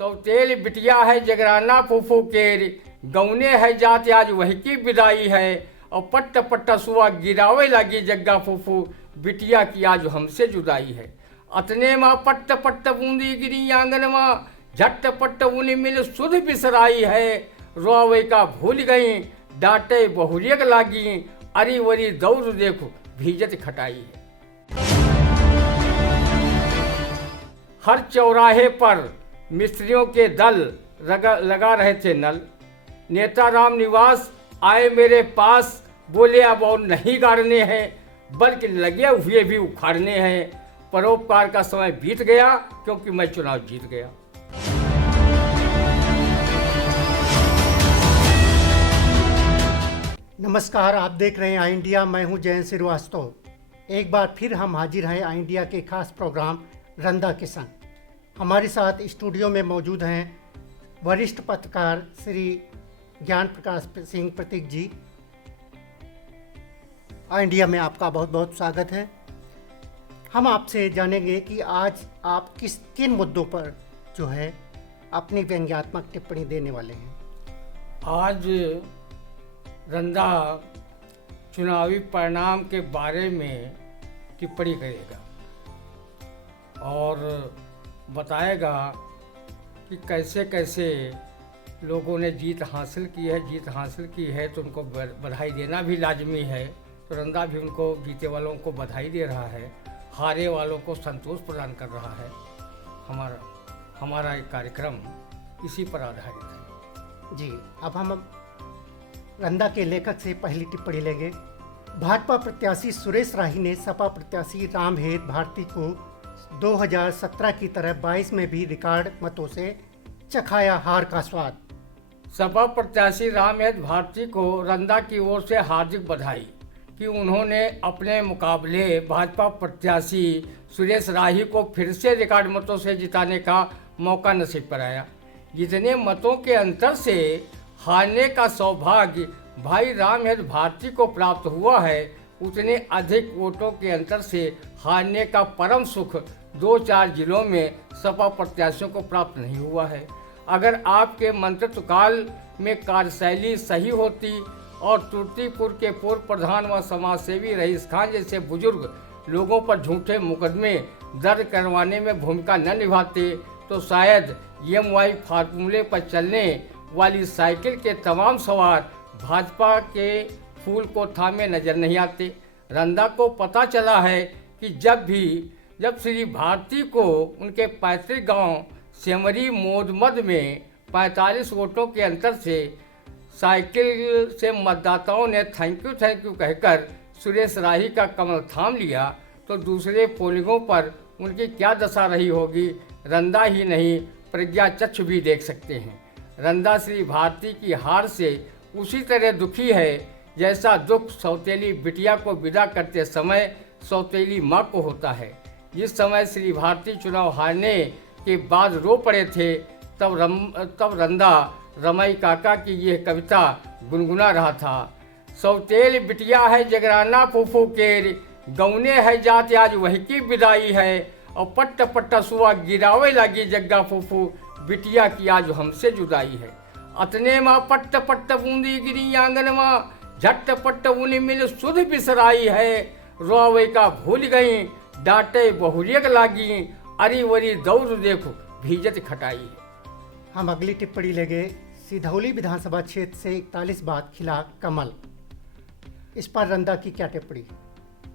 सौतेल बिटिया है जगराना फूफू केर, गौने है जाते आज वही की विदाई है। और पट्ट पट्ट सुआ गिरावे लगी जग्गा फूफू, बिटिया की आज हमसे जुदाई है। अतने माँ पट्ट पट्ट बूंदी गिरी आंगन माँ, झट पट्ट उन्हें मिल सुध बिसराई है। रोवे का भूल गई डांटे बहुरियक लागी, अरी वरी दौड़ देखो भीजत खटाई है। हर चौराहे पर मिस्त्रियों के दल लगा रहे थे नल। नेता राम निवास आए मेरे पास, बोले अब और नहीं गाड़ने हैं, बल्कि लगे हुए भी उखाड़ने हैं। परोपकार का समय बीत गया क्योंकि मैं चुनाव जीत गया। नमस्कार, आप देख रहे हैं आई इंडिया। मैं हूं जयंत श्रीवास्तव। एक बार फिर हम हाजिर हैं आई इंडिया के खास प्रोग्राम रंदा के संग। हमारे साथ स्टूडियो में मौजूद हैं वरिष्ठ पत्रकार श्री ज्ञान प्रकाश सिंह प्रतीक जी। आई इंडिया में आपका बहुत बहुत स्वागत है। हम आपसे जानेंगे कि आज आप किन मुद्दों पर जो है अपनी व्यंग्यात्मक टिप्पणी देने वाले हैं। आज रंदा चुनावी परिणाम के बारे में टिप्पणी करेगा और बताएगा कि कैसे कैसे लोगों ने जीत हासिल की है। जीत हासिल की है तो उनको बधाई देना भी लाजमी है, तो रंदा भी उनको जीते वालों को बधाई दे रहा है, हारे वालों को संतोष प्रदान कर रहा है। हमारा एक कार्यक्रम इसी पर आधारित है। जी, अब हम रंदा के लेखक से पहली टिप्पणी लेंगे। भाजपा प्रत्याशी सुरेश राही ने सपा प्रत्याशी रामहेत भारती को 2017 की तरह 22 में भी रिकॉर्ड मतों से चखाया हार का स्वाद। सपा प्रत्याशी रामहेत भारती को रंदा की ओर से हार्दिक बधाई कि उन्होंने अपने मुकाबले भाजपा प्रत्याशी सुरेश राही को फिर से रिकॉर्ड मतों से जिताने का मौका नसीब कराया। जितने मतों के अंतर से हारने का सौभाग्य भाई रामहेत भारती को प्राप्त हुआ है, उतने अधिक वोटों के अंतर से हारने का परम सुख 2-4 जिलों में सपा प्रत्याशियों को प्राप्त नहीं हुआ है। अगर आपके मंत्रित्व काल में कार्यशैली सही होती और तुर्तीपुर के पूर्व प्रधान व समाजसेवी रईस खान जैसे बुजुर्ग लोगों पर झूठे मुकदमे दर्ज करवाने में भूमिका न निभाते, तो शायद EMY फार्मूले पर चलने वाली साइकिल के तमाम सवार भाजपा के फूल को थामे नजर नहीं आते। रंदा को पता चला है कि जब श्री भारती को उनके पैतृक गांव सेमरी मोदमद में 45 वोटों के अंतर से साइकिल से मतदाताओं ने थैंक यू कहकर सुरेश राही का कमल थाम लिया, तो दूसरे पोलिंगों पर उनकी क्या दशा रही होगी, रंदा ही नहीं प्रज्ञा चक्षु भी देख सकते हैं। रंदा श्री भारती की हार से उसी तरह दुखी है जैसा दुख सौतेली बिटिया को विदा करते समय सौतेली माँ को होता है। जिस समय श्री भारती चुनाव हारने के बाद रो पड़े थे, तब रंदा रमाई काका की यह कविता गुनगुना रहा था। सौतेल बिटिया है जगराना फूफू केर, गौने है जाते आज वही की विदाई है। और पट्ट पट्ट सुआ गिरावे लगी जग्गा फूफू, बिटिया की आज हमसे जुदाई है। अतने माँ पट्ट पट्ट बूंदी गिरी आंगन माँ, झट पट्ट उन्हें मिल सुध बिसराई है। रोवे का भूल गई डांटे बहुरियक लागी, अरी वरी दौड़ देखो भीजत खटाई है। हम अगली टिप्पणी लेंगे। सिधौली विधानसभा क्षेत्र से 41 बात खिला कमल। इस पर रंदा की क्या टिप्पणी?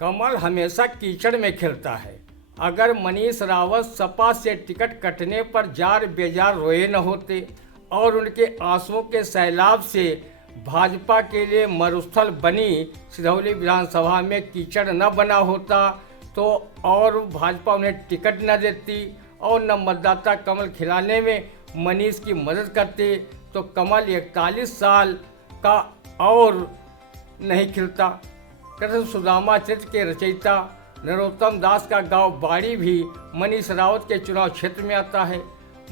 कमल हमेशा कीचड़ में खिलता है। अगर मनीष रावत सपा से टिकट कटने पर जार बेजार रोए न होते और उनके आंसुओं के सैलाब से भाजपा के लिए मरुस्थल बनी सिधौली विधानसभा में कीचड़ न बना होता, तो और भाजपा उन्हें टिकट न देती और न मतदाता कमल खिलाने में मनीष की मदद करते, तो कमल 41 साल का और नहीं खिलता। कृष्ण सुदामा चरित्र के रचयिता नरोत्तम दास का गांव बाड़ी भी मनीष रावत के चुनाव क्षेत्र में आता है।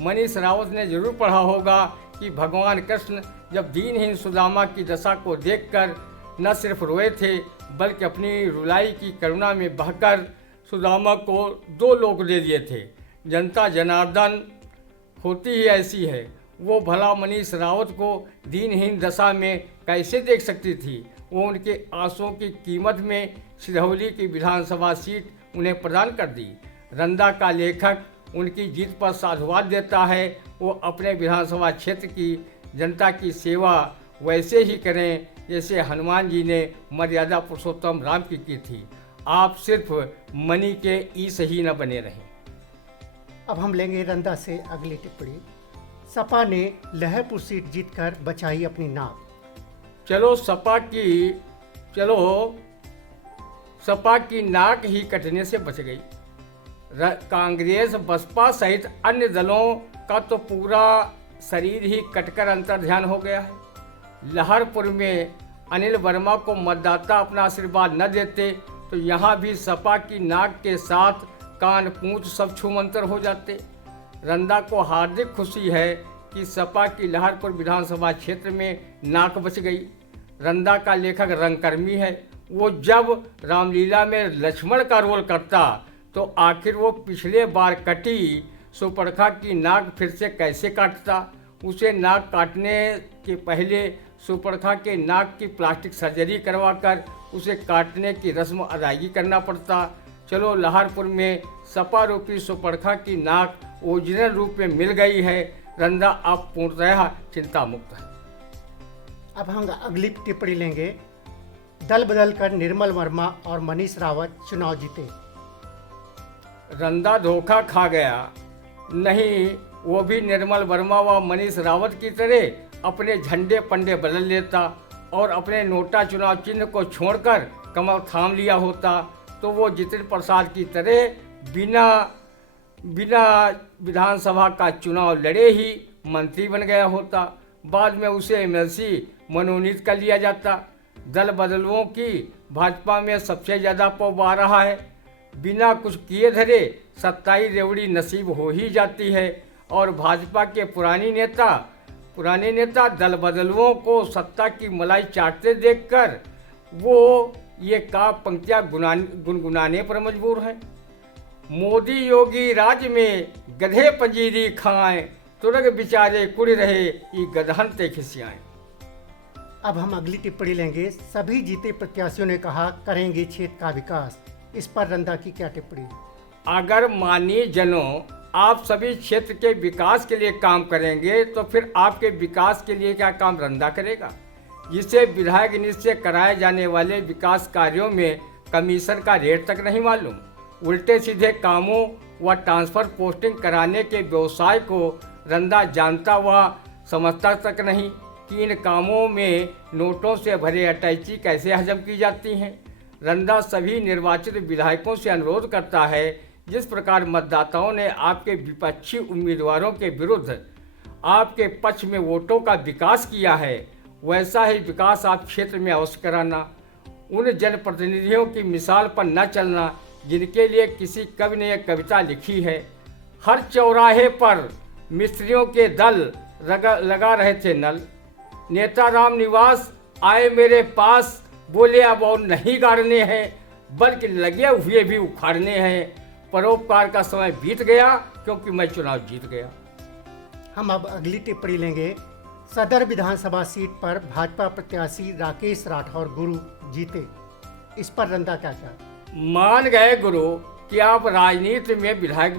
मनीष रावत ने जरूर पढ़ा होगा कि भगवान कृष्ण जब दीनहीन सुदामा की दशा को देखकर न सिर्फ रोए थे, बल्कि अपनी रुलाई की करुणा में बहकर सुदामा को 2 लोक दे दिए थे, जनता जनार्दन होती ही ऐसी है। वो भला मनीष रावत को दीनहीन दशा में कैसे देख सकती थी। वो उनके आंसुओं की कीमत में सिधौली की विधानसभा सीट उन्हें प्रदान कर दी। रंदा का लेखक उनकी जीत पर साधुवाद देता है। वो अपने विधानसभा क्षेत्र की जनता की सेवा वैसे ही करें जैसे हनुमान जी ने मर्यादा पुरुषोत्तम राम की थी। आप सिर्फ मनी के ईश ही न बने रहें। अब हम लेंगे रंदा से अगली टिप्पणी। सपा ने लहरपुर सीट जीतकर बचाई अपनी नाक। चलो सपा की नाक ही कटने से बच गई। कांग्रेस बसपा सहित अन्य दलों का तो पूरा शरीर ही कटकर अंतर्ध्यान हो गया है। लहरपुर में अनिल वर्मा को मतदाता अपना आशीर्वाद न देते तो यहाँ भी सपा की नाक के साथ कान पूंछ सब छूमंतर हो जाते। रंदा को हार्दिक खुशी है कि सपा की लहरपुर विधानसभा क्षेत्र में नाक बच गई। रंदा का लेखक रंगकर्मी है। वो जब रामलीला में लक्ष्मण का रोल करता तो आखिर वो पिछले बार कटी सुपर्णखा की नाक फिर से कैसे काटता। उसे नाक काटने के पहले सुपर्णखा के नाक की प्लास्टिक सर्जरी करवाकर उसे काटने की रस्म अदायगी करना पड़ता। चलो लहरपुर में सपा रूपी सुपर्णखा की नाक ओरिजिनल रूप में मिल गई है। रंदा अब पूर्णतः चिंता मुक्त है। अब हम अगली टिप्पणी लेंगे। दल बदल कर निर्मल वर्मा और मनीष रावत चुनाव जीते। रंदा धोखा खा गया। नहीं, वो भी निर्मल वर्मा व मनीष रावत की तरह अपने झंडे पंडे बदल लेता और अपने नोटा चुनाव चिन्ह को छोड़कर कमल थाम लिया होता तो वो जितिन प्रसाद की तरह बिना विधानसभा का चुनाव लड़े ही मंत्री बन गया होता। बाद में उसे एमएलसी मनोनीत कर लिया जाता। दल बदलुओं की भाजपा में सबसे ज़्यादा पौब आ रहा है। बिना कुछ किए धरे सत्ताई रेवड़ी नसीब हो ही जाती है और भाजपा के पुराने नेता दल बदलुओं को सत्ता की मलाई चाटते देखकर वो ये काव्य पंक्तियाँ गुनगुनाने पर मजबूर है। मोदी योगी राज में गधे पंजीरी खाएं, तुरग बिचारे कुड़ रहे ये गधन ते खिसियाएं। अब हम अगली टिप्पणी लेंगे। सभी जीते प्रत्याशियों ने कहा करेंगे क्षेत्र का विकास। इस पर रंदा की क्या टिप्पणी? अगर माननीय जनों आप सभी क्षेत्र के विकास के लिए काम करेंगे तो फिर आपके विकास के लिए क्या काम रंदा करेगा? जिसे विधायक निधि कराए जाने वाले विकास कार्यों में कमीशन का रेट तक नहीं मालूम। उल्टे सीधे कामों व ट्रांसफर पोस्टिंग कराने के व्यवसाय को रंदा जानता व समझता तक नहीं कि इन कामों में नोटों से भरे अटैची कैसे हजम की जाती हैं। रंदा सभी निर्वाचित विधायकों से अनुरोध करता है, जिस प्रकार मतदाताओं ने आपके विपक्षी उम्मीदवारों के विरुद्ध आपके पक्ष में वोटों का विकास किया है, वैसा ही विकास आप क्षेत्र में अवश्य कराना। उन जनप्रतिनिधियों की मिसाल पर न चलना जिनके लिए किसी कवि ने यह कविता लिखी है। हर चौराहे पर मिस्त्रियों के दल लगा रहे थे नल। नेता राम निवास आए मेरे पास, बोले अब और नहीं गाड़ने हैं बल्कि लगे हुए भी उखाड़ने हैं। परोपकार का समय बीत गया क्योंकि मैं चुनाव जीत गया। हम अब अगली टिप्पणी लेंगे। सदर विधानसभा सीट पर भाजपा प्रत्याशी राकेश राठौर गुरु जीते। इस पर रंदा क्या क्या? मान गए गुरु कि आप राजनीति में विधायक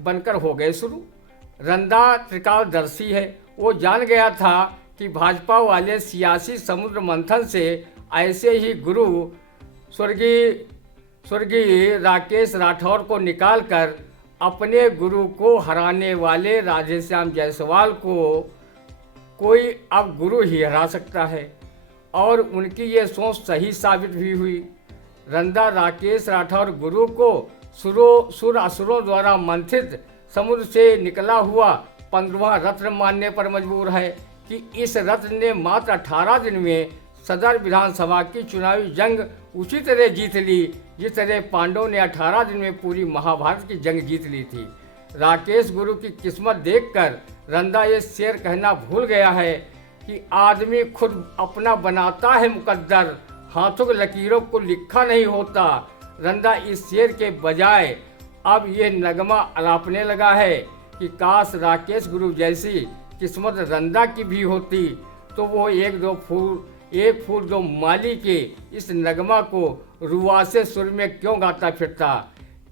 बनकर हो गए शुरू। रंदा त्रिकालदर्शी है। वो जान गया था कि भाजपा वाले सियासी समुद्र मंथन से ऐसे ही गुरु स्वर्गीय राकेश राठौर को निकालकर अपने गुरु को हराने वाले राधेश्याम जायसवाल को कोई अब गुरु ही हरा सकता है और उनकी ये सोच सही साबित भी हुई। रंदा राकेश राठौर गुरु को सुर असुरों द्वारा मंथित समुद्र से निकला हुआ 15वां रत्न मानने पर मजबूर है कि इस रत्न ने मात्र 18 दिन में सदर विधानसभा की चुनावी जंग उसी तरह जीत ली जिस तरह पांडवों ने 18 दिन में पूरी महाभारत की जंग जीत ली थी। राकेश गुरु की किस्मत देखकर रंदा ये शेर कहना भूल गया है कि आदमी खुद अपना बनाता है मुकद्दर, हाथों की लकीरों को लिखा नहीं होता। रंदा इस शेर के बजाय अब ये नगमा अलापने लगा है कि काश राकेश गुरु जैसी किस्मत रंदा की भी होती तो वो एक फूल दो माली के इस नगमा को रुआसे सुर में क्यों गाता फिरता।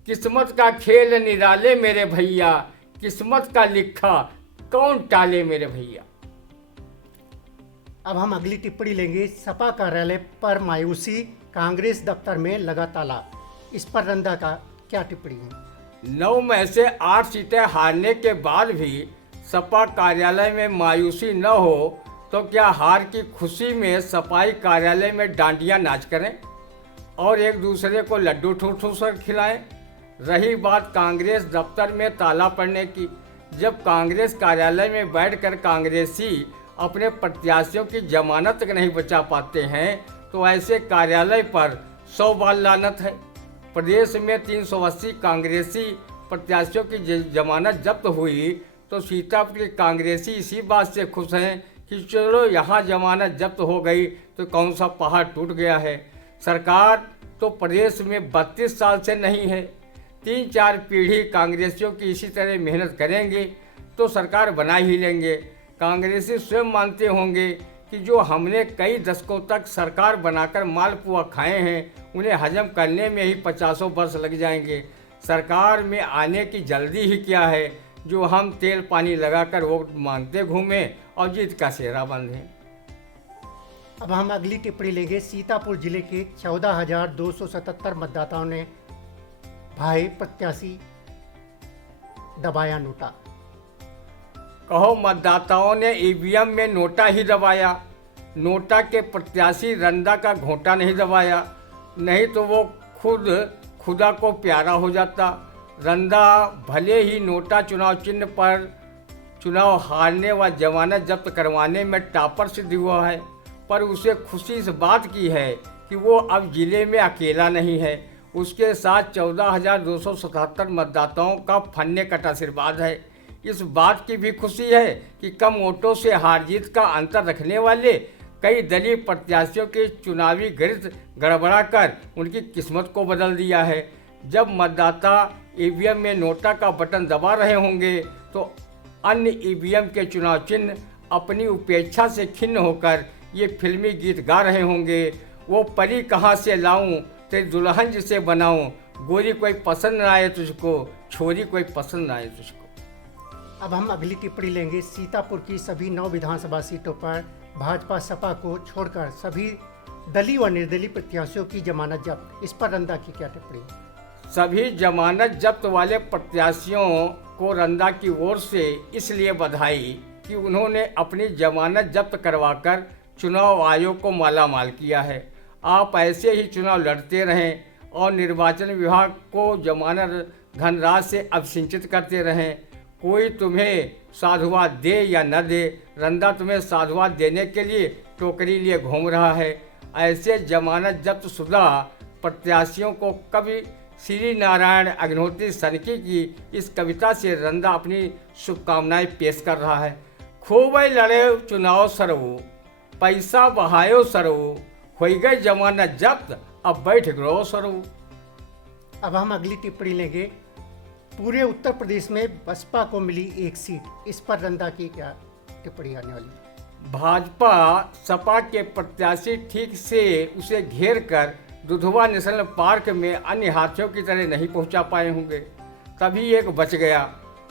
किस्मत का खेल निराले मेरे भैया, किस्मत का लिखा कौन टाले मेरे भैया। अब हम अगली टिप्पणी लेंगे। सपा कार्यालय पर मायूसी, कांग्रेस दफ्तर में लगा ताला। इस पर रंदा का क्या टिप्पणी है? 9 में से 8 सीटें हारने के बाद भी सपा कार्यालय में मायूसी न हो तो क्या हार की खुशी में सफाई कार्यालय में डांडिया नाच करें और एक दूसरे को लड्डू ठूस कर खिलाएं। रही बात कांग्रेस दफ्तर में ताला पड़ने की, जब कांग्रेस कार्यालय में बैठकर कांग्रेसी अपने प्रत्याशियों की जमानत तक नहीं बचा पाते हैं तो ऐसे कार्यालय पर 100 बार लानत है। प्रदेश में 380 कांग्रेसी प्रत्याशियों की जमानत जब्त हुई तो सीतापुर के कांग्रेसी इसी बात से खुश हैं कि चलो यहाँ जमानत जब्त हो गई तो कौन सा पहाड़ टूट गया है। सरकार तो प्रदेश में 32 साल से नहीं है। 3-4 पीढ़ी कांग्रेसियों की इसी तरह मेहनत करेंगे तो सरकार बना ही लेंगे। कांग्रेसी स्वयं मानते होंगे कि जो हमने कई दशकों तक सरकार बनाकर मालपुआ खाए हैं उन्हें हजम करने में ही 50 वर्ष लग जाएंगे। सरकार में आने की जल्दी ही क्या है जो हम तेल पानी लगाकर वोट मांगते घूमें और जीत का सेहरा बांधें। अब हम अगली टिप्पणी लेंगे। सीतापुर जिले के 14,277 मतदाताओं ने भाई प्रत्याशी दबाया नोटा। कहो मतदाताओं ने ईवीएम में नोटा ही दबाया, नोटा के प्रत्याशी रंदा का घोंटा नहीं दबाया, नहीं तो वो खुदा को प्यारा हो जाता। रंदा भले ही नोटा चुनाव चिन्ह पर चुनाव हारने व जमानत जब्त करवाने में टॉपर सिद्ध हुआ है, पर उसे खुशी इस बात की है कि वो अब जिले में अकेला नहीं है। उसके साथ 14,277 मतदाताओं का फन्ने कटा आशीर्वाद है। इस बात की भी खुशी है कि कम वोटों से हार जीत का अंतर रखने वाले कई दलीय प्रत्याशियों के चुनावी गणित गड़बड़ा कर उनकी किस्मत को बदल दिया है। जब मतदाता ईवीएम में नोटा का बटन दबा रहे होंगे तो अन्य ईवीएम के चुनाव चिन्ह अपनी उपेक्षा से खिन्न होकर ये फिल्मी गीत गा रहे होंगे। वो परी कहाँ से लाऊं, तेरी दुल्हन जिसे बनाऊं, गोरी कोई पसंद न आए तुझको, छोरी कोई पसंद न आए तुझको। अब हम अगली टिप्पणी लेंगे। सीतापुर की सभी 9 विधानसभा सीटों पर भाजपा सपा को छोड़कर सभी दलीय व निर्दलीय प्रत्याशियों की जमानत जब्त। इस पर रंदा की क्या टिप्पणी? सभी जमानत जब्त वाले प्रत्याशियों को रंदा की ओर से इसलिए बधाई कि उन्होंने अपनी जमानत जब्त करवाकर चुनाव आयोग को मालामाल किया है। आप ऐसे ही चुनाव लड़ते रहें और निर्वाचन विभाग को जमानत धनराशि से अभिसिंचित करते रहें। कोई तुम्हें साधुवाद दे या न दे, रंदा तुम्हें साधुवाद देने के लिए टोकरी लिए घूम रहा है। ऐसे जमानत जब्त शुदा प्रत्याशियों को कवि श्री नारायण अग्निहोत्री सनकी की इस कविता से रंदा अपनी शुभकामनाएं पेश कर रहा है। खूब लड़े चुनाव सरवो, पैसा बहायो सरवो, हो गए जमानत जब्त, अब बैठ गो सरवो। अब हम अगली टिप्पणी लेंगे। पूरे उत्तर प्रदेश में बसपा को मिली 1 सीट। इस पर रंदा की क्या टिप्पणी आने वाली? भाजपा सपा के प्रत्याशी ठीक से उसे घेर कर दुधवा नेशनल पार्क में अन्य हाथियों की तरह नहीं पहुंचा पाए होंगे, तभी एक बच गया।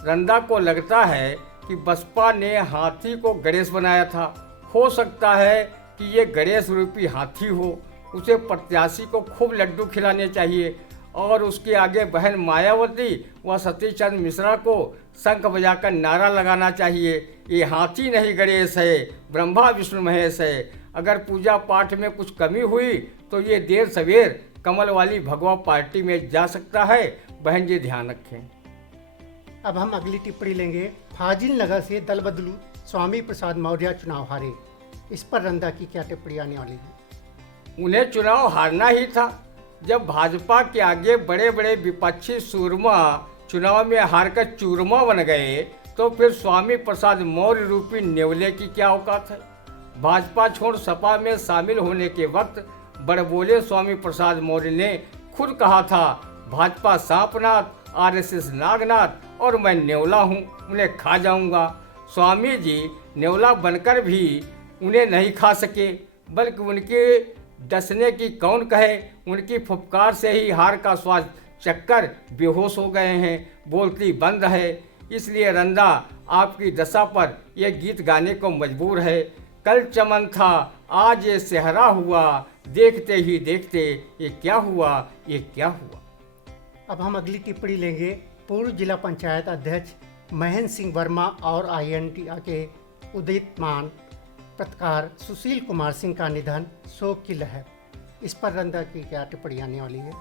रंदा को लगता है कि बसपा ने हाथी को गणेश बनाया था। हो सकता है कि ये गणेश रूपी हाथी हो। उसे प्रत्याशी को खूब लड्डू खिलाने चाहिए और उसके आगे बहन मायावती व सतीश चंद्र मिश्रा को शंख बजाकर नारा लगाना चाहिए, ये हाथी नहीं गणेश है, ब्रह्मा विष्णु महेश है। अगर पूजा पाठ में कुछ कमी हुई तो ये देर सवेर कमल वाली भगवा पार्टी में जा सकता है। बहन जी ध्यान रखें। अब हम अगली टिप्पणी लेंगे। फाजिल नगर से दल बदलू स्वामी प्रसाद मौर्य चुनाव हारे। इस पर रंदा की क्या टिप्पणी आने वाली है? उन्हें चुनाव हारना ही था। जब भाजपा के आगे बड़े बड़े विपक्षी सूरमा चुनाव में हारकर चूरमा बन गए तो फिर स्वामी प्रसाद मौर्य रूपी नेवले की क्या औकात है। भाजपा छोड़ सपा में शामिल होने के वक्त बड़बोले स्वामी प्रसाद मौर्य ने खुद कहा था, भाजपा सांपनाथ, आरएसएस नागनाथ और मैं नेवला हूँ। उन्हें खा जाऊंगा। स्वामी जी नेवला बनकर भी उन्हें नहीं खा सके, बल्कि उनके डसने की कौन कहे, उनकी फुफकार से ही हार का स्वाद चक्कर बेहोश हो गए हैं, बोलती बंद है। इसलिए रंदा आपकी दशा पर यह गीत गाने को मजबूर है। कल चमन था आज ये सेहरा हुआ, देखते ही देखते ये क्या हुआ, ये क्या हुआ। अब हम अगली टिप्पणी लेंगे पूर्व जिला पंचायत अध्यक्ष महेंद्र सिंह वर्मा और INDA के उदीयमान पत्रकार सुशील कुमार सिंह का निधन, शोक की लहर। इस पर रंदा की क्या टिप्पणी आने वाली है?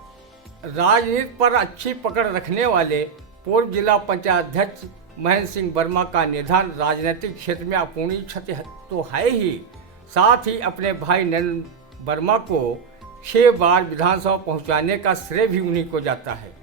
राजनीति पर अच्छी पकड़ रखने वाले पूर्व जिला पंचायत अध्यक्ष महेंद्र सिंह वर्मा का निधन राजनीतिक क्षेत्र में अपूर्णीय क्षति तो है ही, साथ ही अपने भाई नरेंद्र वर्मा को 6 बार विधानसभा पहुंचाने का श्रेय भी उन्हीं को जाता है।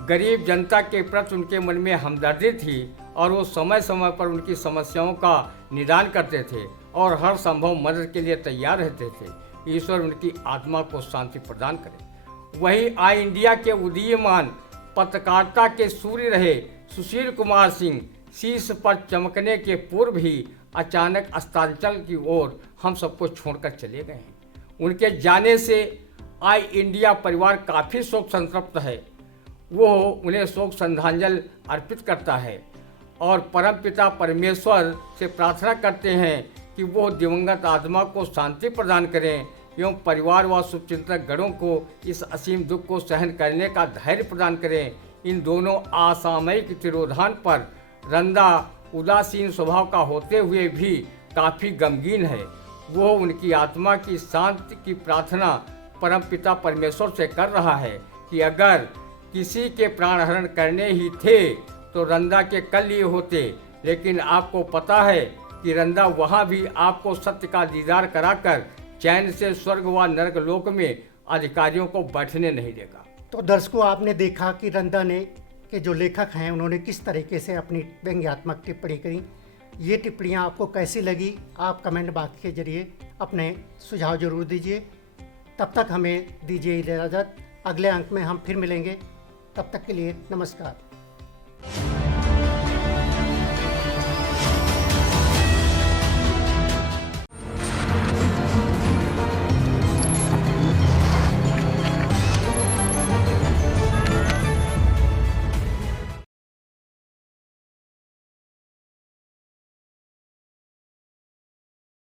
गरीब जनता के प्रति उनके मन में हमदर्दी थी और वो समय समय पर उनकी समस्याओं का निदान करते थे और हर संभव मदद के लिए तैयार रहते थे। ईश्वर उनकी आत्मा को शांति प्रदान करे। वही INDA के उदीयमान पत्रकारिता के सूर्य रहे सुशील कुमार सिंह शीर्ष पर चमकने के पूर्व ही अचानक अस्तांचल की ओर हम सबको छोड़कर चले गए हैं। उनके जाने से INDA परिवार काफ़ी शोक संतप्त है। वो उन्हें शोक श्रद्धांजलि अर्पित करता है और परमपिता परमेश्वर से प्रार्थना करते हैं कि वो दिवंगत आत्मा को शांति प्रदान करें एवं परिवार व शुभचिंतक गणों को इस असीम दुख को सहन करने का धैर्य प्रदान करें। इन दोनों असामयिक तिरोधान पर रंदा उदासीन स्वभाव का होते हुए भी काफ़ी गमगीन है। वो उनकी आत्मा की शांति की प्रार्थना परमपिता परमेश्वर से कर रहा है कि अगर किसी के प्राणहरण करने ही थे तो रंदा के कल ये होते, लेकिन आपको पता है कि रंदा वहाँ भी आपको सत्य का दीदार कराकर चैन से स्वर्ग व नरक लोक में अधिकारियों को बैठने नहीं देगा। तो दर्शकों, आपने देखा कि रंदा ने के जो लेखक हैं उन्होंने किस तरीके से अपनी व्यंग्यात्मक टिप्पणी करी। ये टिप्पणियाँ आपको कैसी लगी, आप कमेंट बॉक्स के जरिए अपने सुझाव जरूर दीजिए। तब तक हमें दीजिए इजाज़त, अगले अंक में हम फिर मिलेंगे। तब तक के लिए नमस्कार।